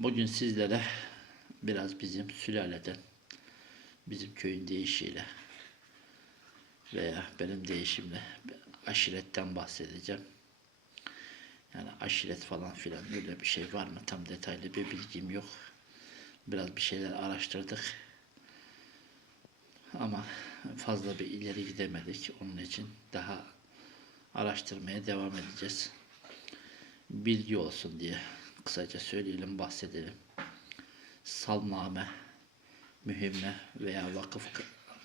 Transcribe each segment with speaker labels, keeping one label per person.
Speaker 1: Bugün sizlere biraz bizim sülaleden, bizim köyün deyişiyle veya benim deyişimle aşiretten bahsedeceğim. Yani aşiret falan filan öyle bir şey var mı tam detaylı bir bilgim yok. Biraz bir şeyler araştırdık. Ama fazla bir ileri gidemedik. Onun için daha araştırmaya devam edeceğiz. Bilgi olsun diye kısaca söyleyelim, bahsedelim. Salname, mühimme veya vakıf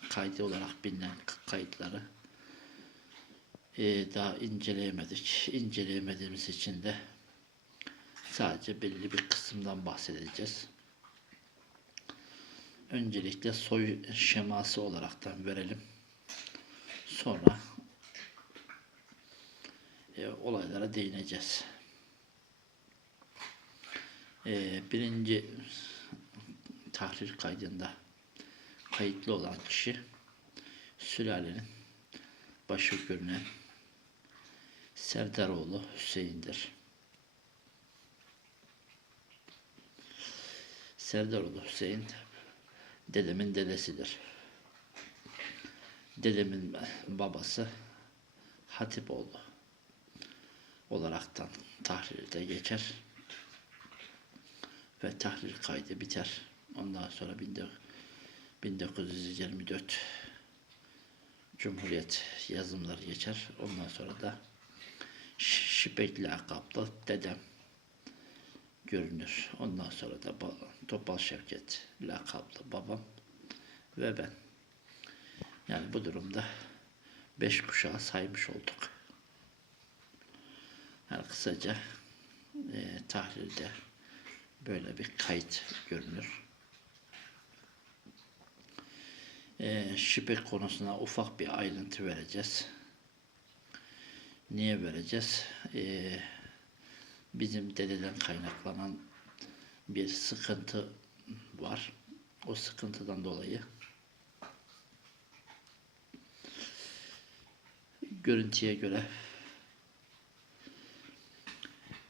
Speaker 1: kaydı olarak bilinen kayıtları eee, daha inceleyemedik. İnceleyemediğimiz için de sadece belli bir kısımdan bahsedeceğiz. Öncelikle soy şeması olaraktan verelim. Sonra e, olaylara değineceğiz. E, birinci tahrir kaydında kayıtlı olan kişi sülalenin başı görünen Serdaroğlu Hüseyin'dir. Serdaroğlu Hüseyin dedemin dedesidir. Dedemin babası Hatipoğlu olaraktan tahrirde geçer ve tahrir kaydı biter. Ondan sonra 1924 Cumhuriyet yazımları geçer. Ondan sonra da Şipek lakaplı dedem görünür. Ondan sonra da Topal Şevket lakaplı babam ve ben. Yani bu durumda beş kuşağı saymış olduk. Yani kısaca e, tahrirde böyle bir kayıt görünür. E, şüphe konusuna ufak bir ayrıntı vereceğiz. Niye vereceğiz? E, bizim dededen kaynaklanan bir sıkıntı var. O sıkıntıdan dolayı görüntüye göre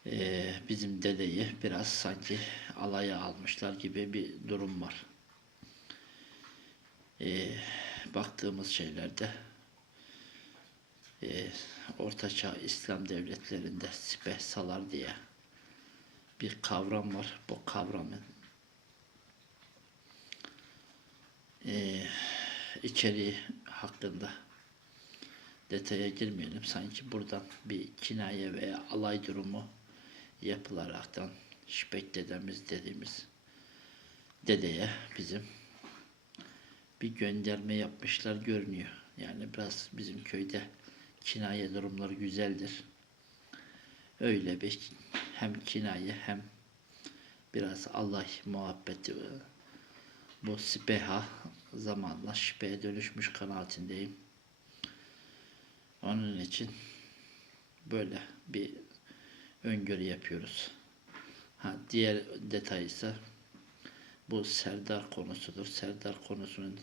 Speaker 1: e, bizim dedeyi biraz sanki alaya almışlar gibi bir durum var. E, baktığımız şeylerde e, Ortaçağ İslam devletlerinde sipeh salar diye bir kavram var. Bu kavramın e, içeriği hakkında detaya girmeyelim. Sanki buradan bir kinaye veya alay durumu yapılaraktan Şipek dedemiz dediğimiz dedeye bizim bir gönderme yapmışlar görünüyor. Yani biraz bizim köyde kinaye durumları güzeldir. Öyle bir hem kinaye hem biraz Allah muhabbeti bu sipeha zamanla şüpheye dönüşmüş kanaatindeyim. Onun için böyle bir öngörü yapıyoruz. Ha, diğer detay ise bu Serdar konusudur. Serdar konusunun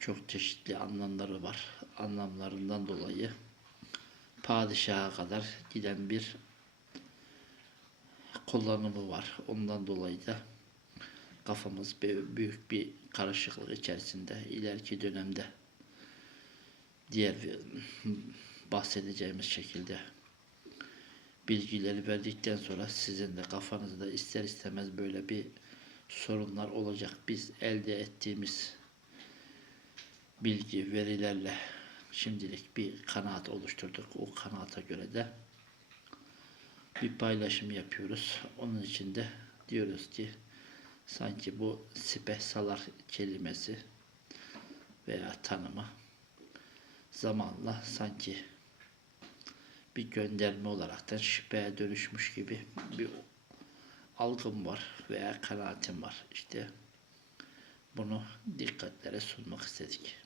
Speaker 1: çok çeşitli anlamları var. Anlamlarından dolayı padişaha kadar giden bir kullanımı var. Ondan dolayı da kafamız büyük bir karışıklık içerisinde ileriki dönemde diğer bahsedeceğimiz şekilde bilgileri verdikten sonra sizin de kafanızda ister istemez böyle bir sorunlar olacak. Biz elde ettiğimiz bilgi, verilerle şimdilik bir kanaat oluşturduk. O kanaata göre de bir paylaşım yapıyoruz. Onun için de diyoruz ki sanki bu sipehsalar kelimesi veya tanımı zamanla sanki bir gönderme olarak da şüpheye dönüşmüş gibi bir algım var veya kanaatim var. İşte bunu dikkatlere sunmak istedik.